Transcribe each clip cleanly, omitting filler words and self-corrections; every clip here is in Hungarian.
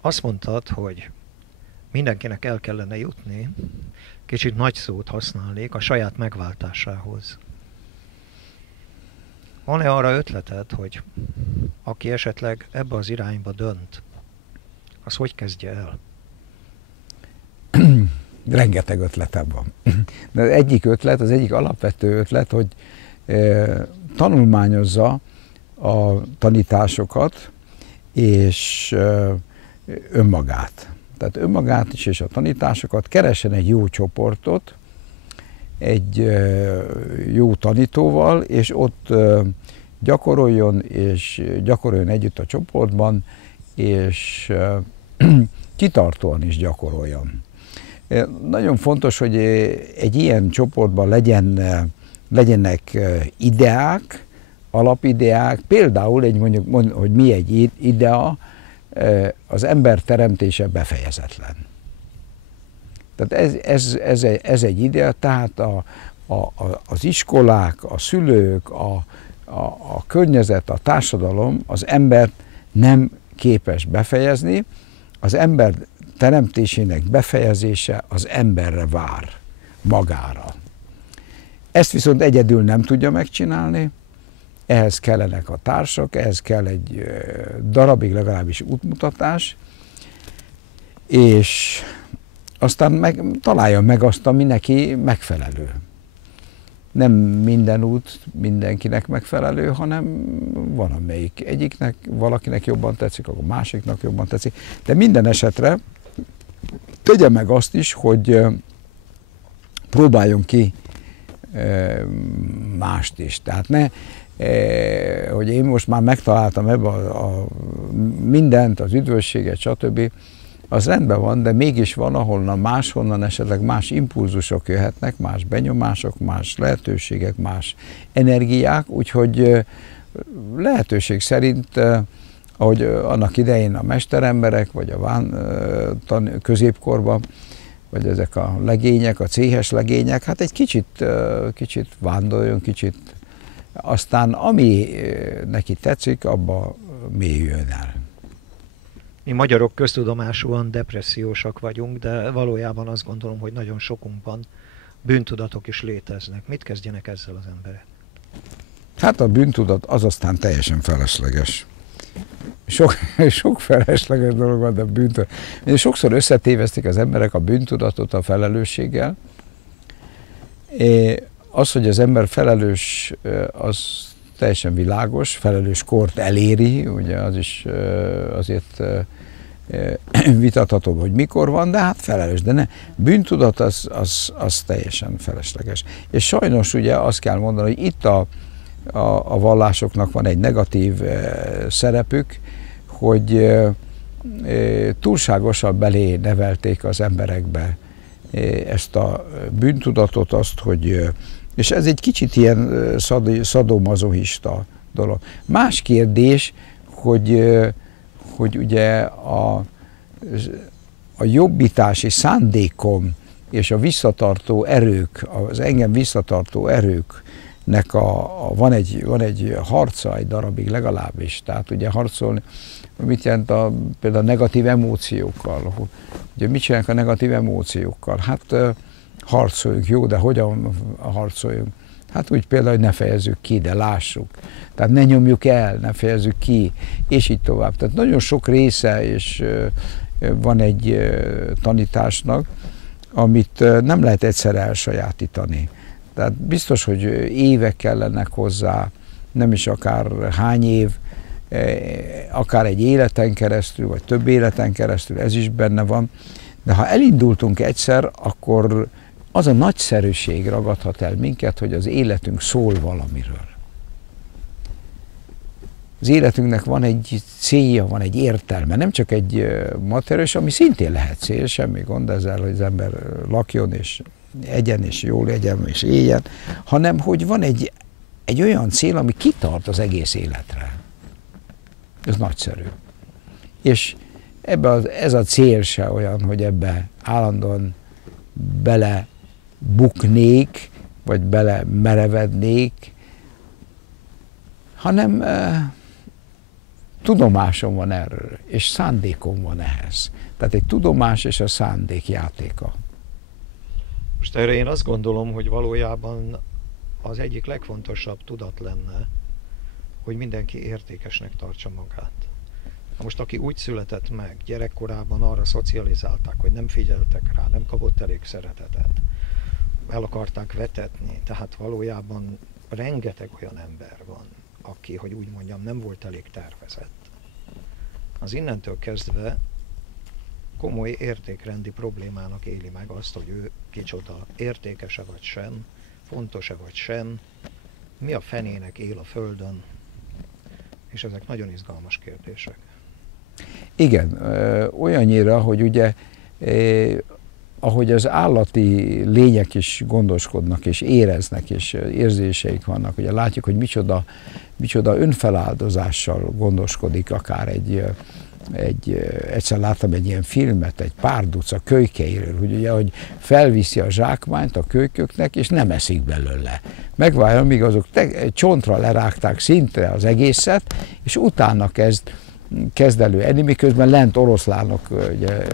Azt mondtad, hogy mindenkinek el kellene jutni, kicsit nagy szót használnék, a saját megváltásához. Van-e arra ötleted, hogy aki esetleg ebbe az irányba dönt, az hogy kezdje el? Rengeteg ötletem van. De az egyik ötlet, az egyik alapvető ötlet, hogy tanulmányozza a tanításokat és önmagát. Tehát önmagát is és a tanításokat, keressen egy jó csoportot, egy jó tanítóval, és ott gyakoroljon, és gyakoroljon együtt a csoportban, és kitartóan is gyakoroljon. Nagyon fontos, hogy egy ilyen csoportban legyenek ideák, alapideák, például mondjuk, hogy mi egy idea, az ember teremtése befejezetlen. Tehát ez egy idea, tehát az iskolák, a szülők, a környezet, a társadalom az embert nem képes befejezni, az ember teremtésének befejezése az emberre vár, magára. Ezt viszont egyedül nem tudja megcsinálni, ehhez kellenek a társak, ehhez kell egy darabig legalábbis útmutatás, és aztán találja meg azt, ami neki megfelelő. Nem minden út mindenkinek megfelelő, hanem van, amelyik egyiknek, valakinek jobban tetszik, akkor másiknak jobban tetszik. De minden esetre tegye meg azt is, hogy próbáljon ki mást is. Tehát ne, hogy én most már megtaláltam ebbe mindent, az üdvösséget, stb. Az rendben van, de mégis van, ahonnan máshonnan esetleg más impulzusok jöhetnek, más benyomások, más lehetőségek, más energiák, úgyhogy lehetőség szerint, ahogy annak idején a mesteremberek, vagy a középkorban, vagy ezek a legények, a céhes legények, hát egy kicsit vándoroljon, kicsit, aztán ami neki tetszik, abba mélyüljön el. Mi magyarok köztudomásúan depressziósak vagyunk, de valójában azt gondolom, hogy nagyon sokunkban bűntudatok is léteznek. Mit kezdjenek ezzel az emberek? Hát a bűntudat az aztán teljesen felesleges. Sok felesleges dolog van a bűntudat. Sokszor összetévesztik az emberek a bűntudatot a felelősséggel. Az, hogy az ember felelős, az teljesen világos, felelős kort eléri, ugye az is azért vitatható, hogy mikor van, de hát felelős, de ne. Bűntudat az teljesen felesleges. És sajnos ugye azt kell mondani, hogy itt a vallásoknak van egy negatív szerepük, hogy túlságosan belé nevelték az emberekbe ezt a bűntudatot, azt, hogy és ez egy kicsit ilyen szadomazochista dolog. Más kérdés, hogy ugye a jobbítási szándékom és a visszatartó erők, az engem visszatartó erőknek van egy harca egy darabig legalábbis. Tehát ugye harcolni, mit jelent például a negatív emóciókkal? Ugye mit csinálnak a negatív emóciókkal? Hát harcoljunk, jó, de hogyan harcoljunk? Hát úgy például, hogy ne fejezzük ki, de lássuk. Tehát ne nyomjuk el, ne fejezzük ki, és így tovább. Tehát nagyon sok része és van egy tanításnak, amit nem lehet egyszer elsajátítani. Tehát biztos, hogy évek kellenek hozzá, nem is akár hány év, akár egy életen keresztül, vagy több életen keresztül, ez is benne van. De ha elindultunk egyszer, akkor az a nagyszerűség ragadhat el minket, hogy az életünk szól valamiről. Az életünknek van egy célja, van egy értelme, nem csak egy materiális, ami szintén lehet cél, semmi gond ezzel, hogy az ember lakjon, és egyen, és jól legyen, és éljen, hanem hogy van egy olyan cél, ami kitart az egész életre. Ez nagyszerű. És ez a cél se olyan, hogy ebbe állandóan belebuknék, vagy bele merevednék, hanem tudomásom van erről, és szándékom van ehhez. Tehát egy tudomás és a szándék játéka. Most erre én azt gondolom, hogy valójában az egyik legfontosabb tudat lenne, hogy mindenki értékesnek tartsa magát. Na most aki úgy született meg, gyerekkorában arra szocializálták, hogy nem figyeltek rá, nem kapott elég szeretetet, el akarták vetetni, tehát valójában rengeteg olyan ember van, aki, hogy úgy mondjam, nem volt elég tervezett. Az innentől kezdve komoly értékrendi problémának éli meg azt, hogy ő kicsoda, értékese vagy sem, fontos-e vagy sem, mi a fenének él a Földön, és ezek nagyon izgalmas kérdések. Igen, olyannyira, hogy ugye, ahogy az állati lények is gondoskodnak, és éreznek, és érzéseik vannak, ugye látjuk, hogy micsoda önfeláldozással gondoskodik akár egyszer láttam egy ilyen filmet, egy párduca kölykeiről, hogy ugye, hogy felviszi a zsákmányt a kölyköknek, és nem eszik belőle. Megvárja, amíg azok csontra lerágták szintre az egészet, és utána kezd elő enni, miközben lent oroszlánok ugye,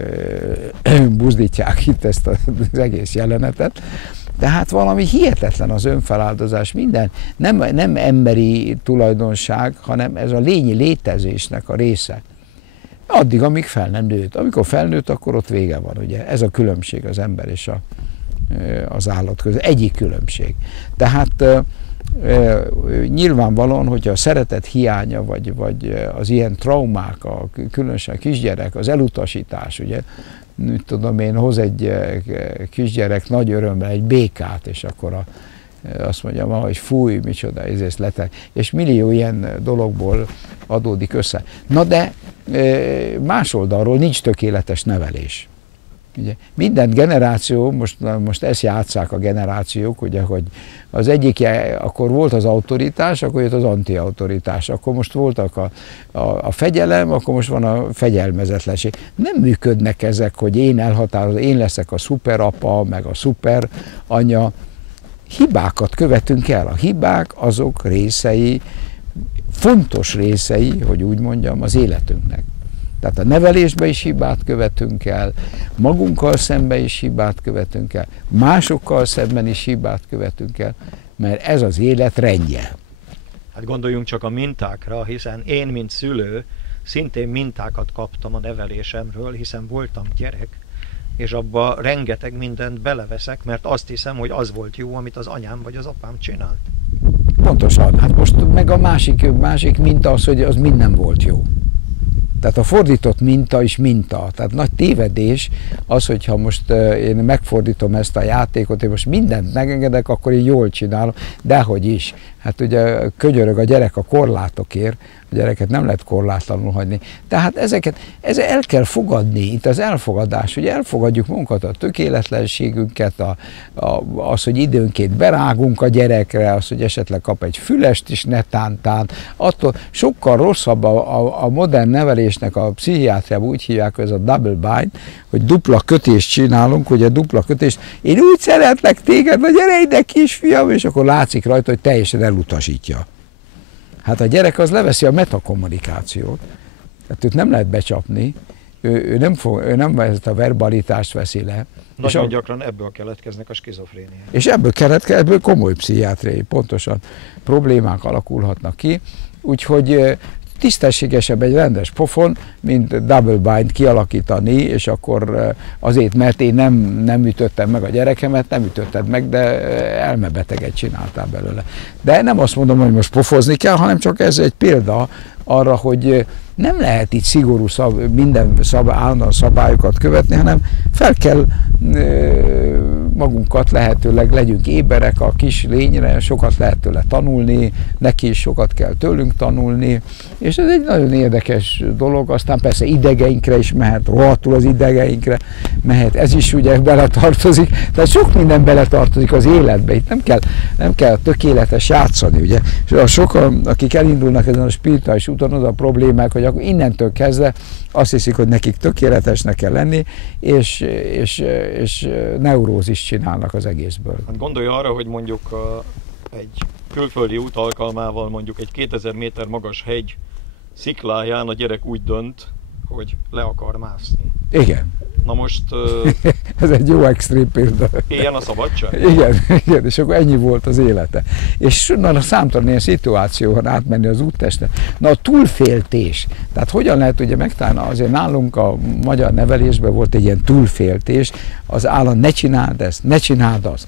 buzdítják itt ezt az egész jelenetet. Tehát valami hihetetlen az önfeláldozás, minden nem emberi tulajdonság, hanem ez a lényi létezésnek a része. Addig, amíg fel nem nőtt. Amikor felnőtt, akkor ott vége van, ugye. Ez a különbség az ember és az állat között. Egyik különbség. Tehát nyilvánvalóan, hogyha a szeretet hiánya, vagy az ilyen traumák, különösen a kisgyerek, az elutasítás, ugye, tudom én, hoz egy kisgyerek nagy örömmel egy békát, és akkor azt mondja, hogy fúj, micsoda, ezért letek. És millió ilyen dologból adódik össze. Na de más oldalról nincs tökéletes nevelés. Ugye, minden generáció, most ezt játsszák a generációk, ugye, hogy az egyik, akkor volt az autoritás, akkor jött az antiautoritás, akkor most voltak a fegyelem, akkor most van a fegyelmezetlenség. Nem működnek ezek, hogy én elhatározom, én leszek a szuperapa, meg a szuperanya. Hibákat követünk el. A hibák azok részei, fontos részei, hogy úgy mondjam, az életünknek. Tehát a nevelésben is hibát követünk el, magunkkal szemben is hibát követünk el, másokkal szemben is hibát követünk el, mert ez az élet rendje. Hát gondoljunk csak a mintákra, hiszen én, mint szülő, szintén mintákat kaptam a nevelésemről, hiszen voltam gyerek, és abba rengeteg mindent beleveszek, mert azt hiszem, hogy az volt jó, amit az anyám vagy az apám csinált. Pontosan. Hát most meg a másik minta az, hogy az mind nem volt jó. Tehát a fordított minta is minta. Tehát nagy tévedés az, hogyha most én megfordítom ezt a játékot, én most mindent megengedek, akkor én jól csinálom, dehogy is. Hát ugye könyörög a gyerek a korlátokért, a gyereket nem lehet korlátlanul hagyni. Tehát ezeket el kell fogadni, itt az elfogadás, hogy elfogadjuk magunkat, a tökéletlenségünket, az, hogy időnként berágunk a gyerekre, az, hogy esetleg kap egy fülest is netántán, attól sokkal rosszabb a modern nevelésnek, a pszichiátriában úgy hívják, hogy ez a double bind, hogy dupla kötést csinálunk, ugye dupla kötést, én úgy szeretlek téged, vagy gyere ide kisfiam, és akkor látszik rajta, hogy teljesen elutasítja. Hát a gyerek az leveszi a metakommunikációt, tehát őt nem lehet becsapni, ő nem ezt a verbalitást veszi le. Nagyon gyakran ebből keletkeznek a skizofréniák. És ebből komoly pszichiátriai, pontosan problémák alakulhatnak ki, úgyhogy tisztességesebb egy rendes pofon, mint double bind kialakítani, és akkor azért, mert én nem ütöttem meg a gyerekemet, nem ütötted meg, de elmebeteget csináltál belőle. De nem azt mondom, hogy most pofozni kell, hanem csak ez egy példa arra, hogy nem lehet itt szigorú állandóan szabályokat követni, hanem fel kell magunkat lehetőleg legyünk éberek a kis lényre, sokat lehet tőle tanulni, neki is sokat kell tőlünk tanulni, és ez egy nagyon érdekes dolog, aztán persze idegeinkre is mehet, rohadtul az idegeinkre mehet, ez is ugye beletartozik, tehát sok minden beletartozik az életbe, itt nem kell tökéletes játszani, ugye, és sokan, akik elindulnak ezen a spirituális úton, az a problémák, hogy akkor innentől kezdve azt hiszik, hogy nekik tökéletesnek kell lenni, és neurózis csinálnak az egészből. Hát gondolja arra, hogy mondjuk egy külföldi út alkalmával mondjuk egy 2000 méter magas hegy szikláján a gyerek úgy dönt, hogy le akar mászni. Igen. Na most Ez egy jó extrém példa. éljen a szabadság? Igen, és akkor ennyi volt az élete. És na, számtalan ilyen szituáció van átmenni az úttesten. Na a túlféltés, tehát hogyan lehet ugye megtalálni, azért nálunk a magyar nevelésben volt egy ilyen túlféltés, az állam ne csináld ezt, ne csináld azt.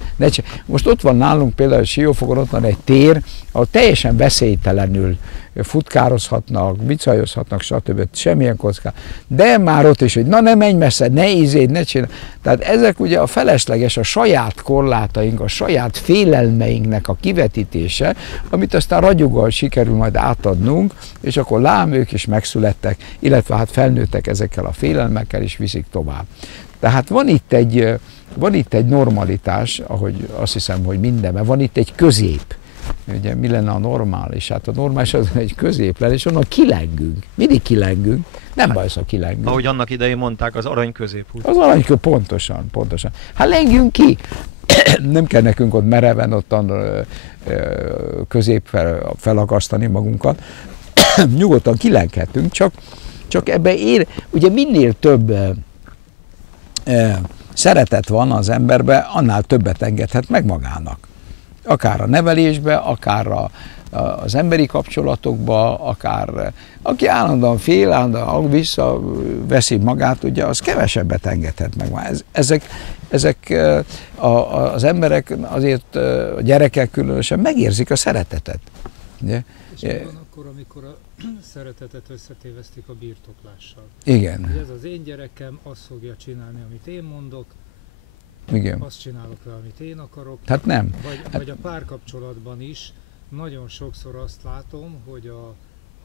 Most ott van nálunk például Siófokon, ott van egy tér, ahol teljesen veszélytelenül futkározhatnak, bicajozhatnak, stb. Semmilyen kockát. De már ott is, hogy na ne menj messze, ne ízéd, ne csinálj. Tehát ezek ugye a felesleges, a saját korlátaink, a saját félelmeinknek a kivetítése, amit aztán ragyoggal sikerül majd átadnunk, és akkor lám ők is megszülettek, illetve hát felnőttek ezekkel a félelmekkel, és viszik tovább. Tehát van itt egy normalitás, ahogy azt hiszem, hogy mindenben, van itt egy közép. Ugye mi lenne a normális? Hát a normális az egy közép lenne, és onnan kilengünk. Mindig kilengünk. Nem baj, ha kilengünk. Ahogy annak idején mondták, az arany középút. Az arany pontosan. Hát lengjünk ki! Nem kell nekünk ott mereven, ottan közép felakasztani magunkat. Nyugodtan kilenghetünk, csak ebben ugye minél több szeretet van az emberben, annál többet engedhet meg magának. Akár a nevelésbe, akár az emberi kapcsolatokba, akár aki állandóan fél, állandóan visszaveszi magát, ugye, az kevesebbet engedhet meg. Ezek az emberek, azért a gyerekek különösen megérzik a szeretetet. Ugye? És mi van akkor, amikor a szeretetet összetévesztik a birtoklással? Igen. Ugye ez az én gyerekem azt fogja csinálni, amit én mondok, igen. Azt csinálok vele, amit én akarok. Hát nem. Vagy a párkapcsolatban is nagyon sokszor azt látom,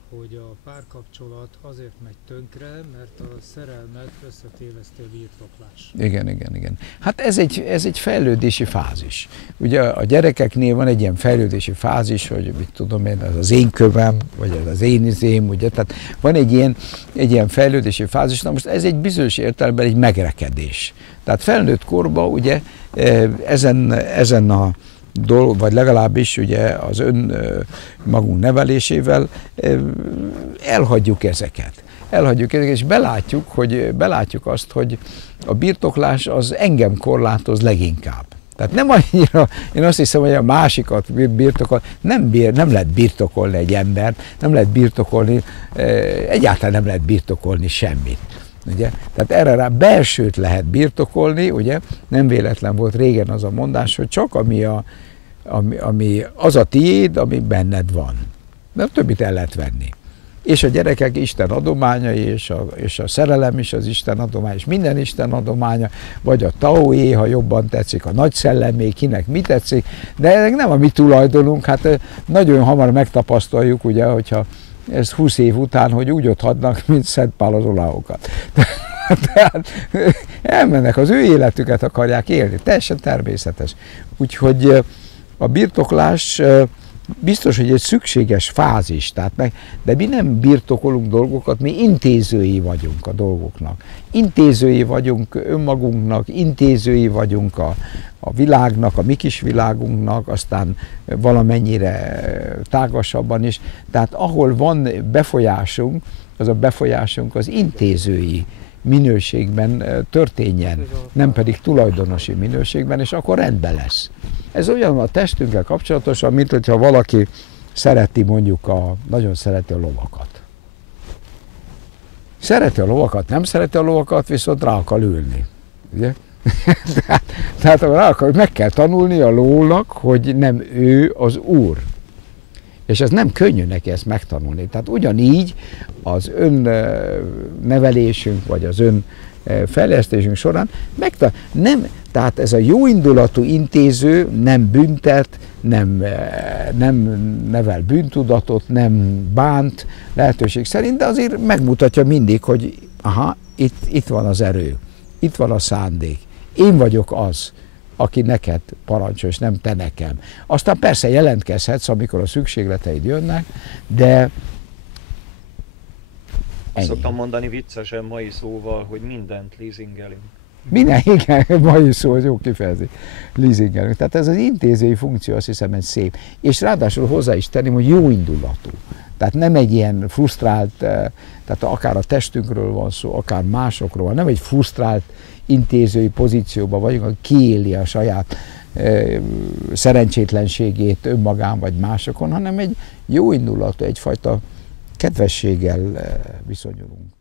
hogy a párkapcsolat azért megy tönkre, mert a szerelmet összetéveszti a birtoklás. Igen. Hát ez egy fejlődési fázis. Ugye a gyerekeknél van egy ilyen fejlődési fázis, hogy mit tudom én, ez az én kövem, vagy ez az én izém, ugye, tehát van egy ilyen fejlődési fázis, na most ez egy bizonyos értelemben egy megrekedés. Tehát felnőtt korban ugye ezen a dolog, vagy legalábbis ugye az magunk nevelésével elhagyjuk ezeket, és belátjuk azt, hogy a birtoklás az engem korlátoz leginkább. Tehát nem annyira, én azt hiszem, hogy a másikat birtokol, nem lehet birtokolni egy embert, nem lehet birtokolni, egyáltalán nem lehet birtokolni semmit. Ugye? Tehát erre rá belsőt lehet birtokolni, ugye? Nem véletlen volt régen az a mondás, hogy csak ami az a tiéd, ami benned van. De a többit el lehet venni. És a gyerekek Isten adományai, és a szerelem is az Isten adománya, és minden Isten adománya, vagy a taoé, ha jobban tetszik, a nagy szellemé, kinek mi tetszik, de ezek nem a mi tulajdonunk, hát nagyon hamar megtapasztaljuk, ugye, hogyha ez 20 év után, hogy úgy otthagynak, mint Szent Pál az olajokat. Tehát elmennek, az ő életüket akarják élni, teljesen természetes. Úgyhogy a birtoklás biztos, hogy egy szükséges fázis, de mi nem birtokolunk dolgokat, mi intézői vagyunk a dolgoknak. Intézői vagyunk önmagunknak, intézői vagyunk a világnak, a mi kis világunknak, aztán valamennyire tágasabban is. Tehát ahol van befolyásunk, az a befolyásunk az intézői minőségben történjen, nem pedig tulajdonosi minőségben, és akkor rendben lesz. Ez olyan a testünkkel kapcsolatosan, mint hogyha valaki szereti nagyon szereti a lovakat. Szereti a lovakat, nem szereti a lovakat, viszont rá akar ülni. Ugye? Tehát meg kell tanulni a lónak, hogy nem ő az úr. És ez nem könnyű neki ezt megtanulni. Tehát ugyanígy az önnevelésünk, vagy az önfejlesztésünk során tehát ez a jóindulatú intéző nem büntet, nem nevel bűntudatot, nem bánt lehetőség szerint, de azért megmutatja mindig, hogy aha, itt van az erő, itt van a szándék. Én vagyok az, aki neked parancsol, és nem te nekem. Aztán persze jelentkezhetsz, amikor a szükségleteid jönnek, de ennyi. Szoktam mondani viccesen mai szóval, hogy mindent leasingelünk. Igen, mai szó, az jó kifejezés. Leasingelünk. Tehát ez az intézői funkció, azt hiszem, egy szép. És ráadásul hozzá is tenném, hogy jó indulatú. Tehát nem egy ilyen frusztrált, tehát akár a testünkről van szó, akár másokról, nem egy frusztrált intézői pozícióban vagyunk, aki kiéli a saját szerencsétlenségét önmagán vagy másokon, hanem egy jó indulatú, egyfajta kedvességgel viszonyulunk.